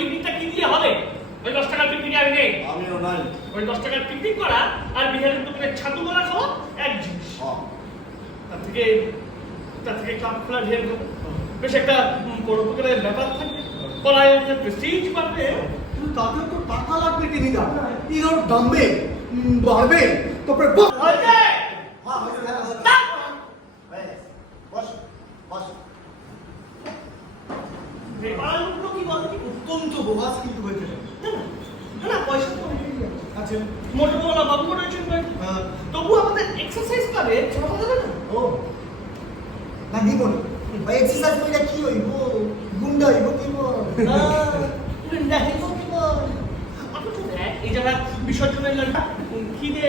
পিকনিকটা কি দিয়ে হবে? ওই 10 টাকার পিকনিক আমি নেই। আমিও নাই। ওই 10 টাকার পিকনিক করা আর বিহারের দোকানে ছাতু গোলা খাওয়া এক জিনিস। তার থেকে ক্লাব খোলা ঢের হবে। বেশ একটা বড় প্রকারের ব্যাপার থাকবে, কলায় প্রেস্টিজ বাড়বে। কিন্তু তাদের তো টাকা লাগবে টেনিদা। এর দামবে বাড়বে তারপরে অত্যন্ত বোগাস কিন্তু হয়েছে। না পয়সা তো আচ্ছা মোটর বলা বাবু মোটেশন তবু আমাদের এক্সারসাইজ করে ছোট দেবে না। ও না নিব না ভাই, এক্সারসাইজ করলে কি হইব? গুন্ডা হইব কি এই জায়গা বিসর্জনের লড়া খিদে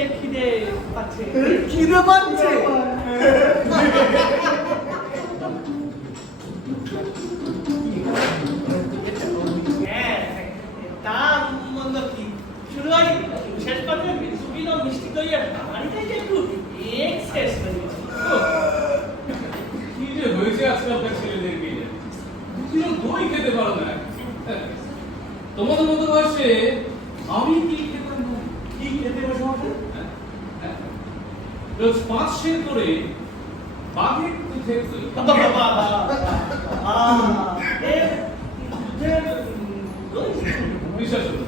পাচ্ছে। খিদে পাচ্ছে শেষ পর্যন্ত মিষ্টি দই আর বাড়িতে একটু এক্সেস কি যে হয়েছে আজকালকার ছেলেদের বিয়ে, দুদিন দই খেতে পারো না। তোমাদের মতো বয়সে আমি কি খেতাম না? কি খেতে বসে হবে? রোজ 5 সের করে বাঘের দুধের দই। বিশ্বাস করো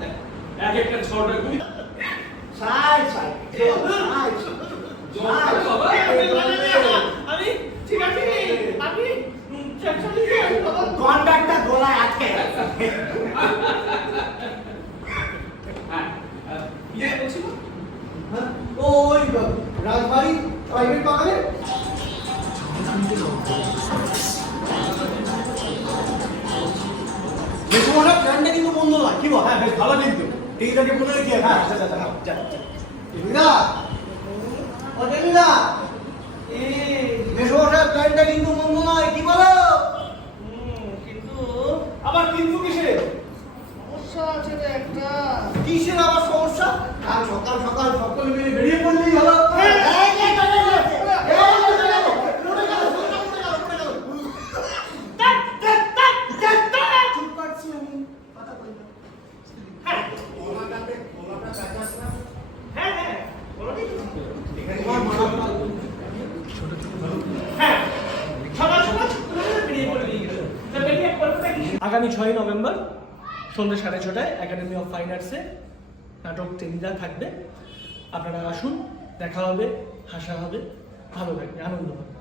না, এক একটা ছড়টা গুলি আমি ঠিক আছে আপনি কন্ট্রাক্টটা গলায় আটকে ওই রাজবাড়ি প্রাইভেট বাগানে বেশমশা প্ল্যানটা কিন্তু বন্ধ নয়। কি বল? হ্যাঁ বেশ ভালো কিন্তু এইটাকে বলে রেখে হ্যাঁ টেনিদা ও টেনিদা বেশমশা প্ল্যানটা কিন্তু বন্ধ নয়। কি বলো? কিন্তু আবার কিন্তু কিসের সমস্যা আছে রে একটা। কিসের আবার সমস্যা? আর সকাল সকাল সকলে মিলে বেরিয়ে পড়লেই হলো। চুপ করছি আমি, কথা বলি না। হ্যাঁ তোমার মাথা হ্যাঁ সকাল সকাল বেরিয়ে পড়ে গেল। বেরিয়ে পড়তে আগামী 6 নভেম্বর সন্ধ্যা 6:30 একাডেমি অফ ফাইন আর্টসে নাটক টেনিদা থাকবে। আপনারা আসুন, দেখা হবে, হাসা হবে, ভালো লাগবে, আনন্দ হবে।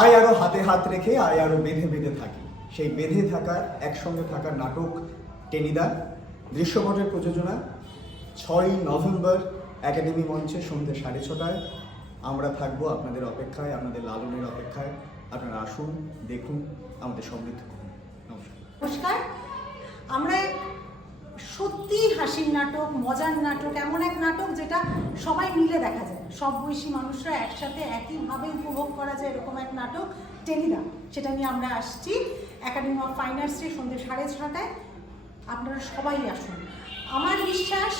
আয় আরো হাতে হাত রেখে আয় আরো বেঁধে বেঁধে থাকি। সেই বেঁধে থাকার একসঙ্গে থাকার নাটক টেনিদা দৃশ্যপটের প্রযোজনা 6 নভেম্বর একাডেমি মঞ্চে সন্ধ্যে 6:30। আমরা থাকবো আপনাদের অপেক্ষায়, আপনাদের লালনের অপেক্ষায়। আপনারা আসুন, দেখুন, আমাদের সমৃদ্ধ করুন। নমস্কার। নমস্কার। আমরা সত্যি হাসির নাটক, মজার নাটক, এমন এক নাটক যেটা সবাই মিলে দেখা যায়, সব বয়সী মানুষরা একসাথে একইভাবে উপভোগ করা যায়, এরকম এক নাটক টেনিদা। সেটা নিয়ে আমরা আসছি একাডেমি অফ ফাইন আর্টসে সন্ধ্যে 6:30। আপনারা সবাই আসুন। আমার বিশ্বাস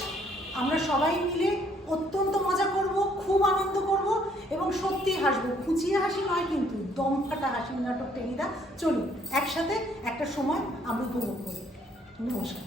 আমরা সবাই মিলে অত্যন্ত মজা করব, খুব আনন্দ করব এবং সত্যি হাসবো। খুঁচিয়ে হাসি নয় কিন্তু, দম ফাটা হাসির নাটক টেনিদা। চলুন একসাথে একটা সময় আমরা উপভোগ করি। নমস্কার।